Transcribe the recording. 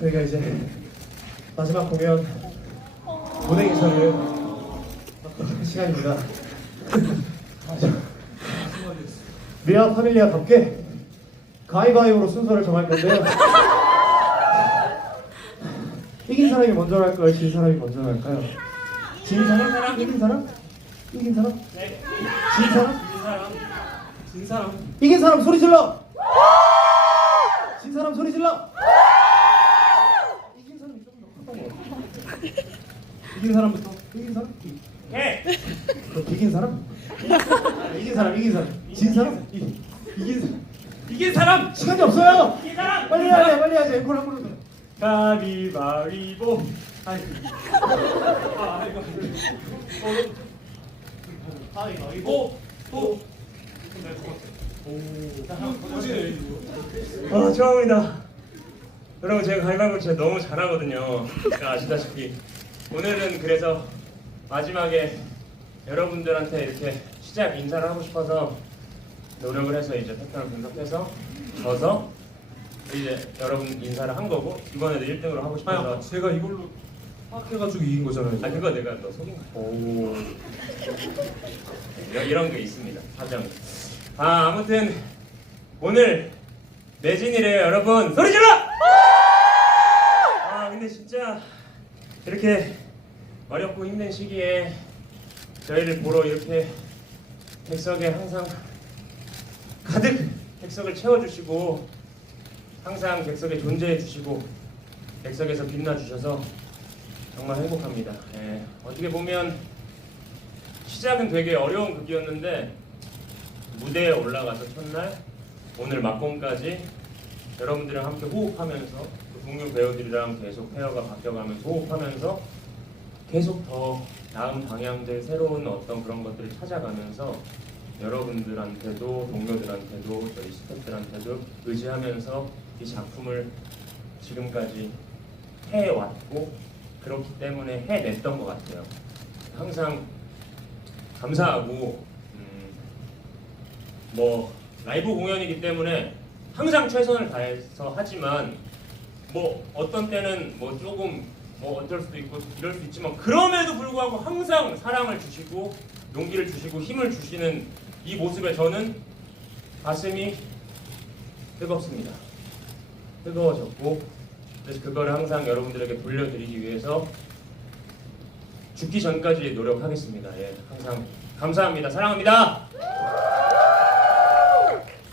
저희가 이제 마지막 공연 무대 인사를 할 시간입니다. 미아 파밀리아답게 가위바위보로 순서를 정할 건데요. 이긴 사람이 먼저 할까요? 진 사람이 먼저 할까요? 진 사람? 이긴 사람? 이긴 사람? 네. 진 사람? 진 사람. 진 사람. 이긴 사람 소리 질러! 진 사람 소리 질러! 이긴 사람이 조금 더 컸던 것 같아. 이긴 사람부터. 이긴 사람? 이- 네. 그 이긴 사람? 아, 이긴 사람, 이긴 사람. 진 사람? 이, 이긴 사람. 이긴 사람. 시간이 없어요! 이긴 사람. 빨리 해야 돼, 빨리 해야 돼. 앵콜 한 번만 더. 가위바위보. 아이고. 아, 아이고. 가위바위보. 또. 아, 죄송합니다. 여러분 제가 가위바위보 진짜 너무 잘하거든요. 제가 아시다시피 오늘은 그래서 마지막에 여러분들한테 이렇게 시작 인사를 하고 싶어서 노력을 해서 이제 패턴을 분석해서 져서 이제 여러분 인사를 한 거고 이번에도 1등으로 하고 싶어서 아니 제가 이걸로 파악해가지고 이긴 거잖아요. 아 그거 내가 너 속인 거. 오. 이런, 이런 게 있습니다. 사정. 아 아무튼 오늘 매진이래요 여러분 소리 질러! 아 근데 진짜 이렇게 어렵고 힘든 시기에 저희를 보러 이렇게 객석에 항상 가득 객석을 채워주시고 항상 객석에 존재해 주시고 객석에서 빛나 주셔서 정말 행복합니다. 예, 어떻게 보면 시작은 되게 어려운 극이었는데 무대에 올라가서 첫날 오늘 막공까지 여러분들이랑 함께 호흡하면서 또 동료 배우들이랑 계속 페어가 바뀌어가면서 호흡하면서 계속 더 나은 방향들 새로운 어떤 그런 것들을 찾아가면서 여러분들한테도 동료들한테도 저희 스태프들한테도 의지하면서 이 작품을 지금까지 해왔고 그렇기 때문에 해냈던 것 같아요. 항상 감사하고 음, 뭐 라이브 공연이기 때문에 항상 최선을 다해서 하지만 뭐 어떤 때는 뭐 조금 뭐 어쩔 수도 있고 이럴 수 있지만 그럼에도 불구하고 항상 사랑을 주시고 용기를 주시고 힘을 주시는 이 모습에 저는 가슴이 뜨겁습니다. 뜨거워졌고 그래서 그거를 항상 여러분들에게 돌려드리기 위해서 죽기 전까지 노력하겠습니다. 예, 항상 감사합니다. 사랑합니다.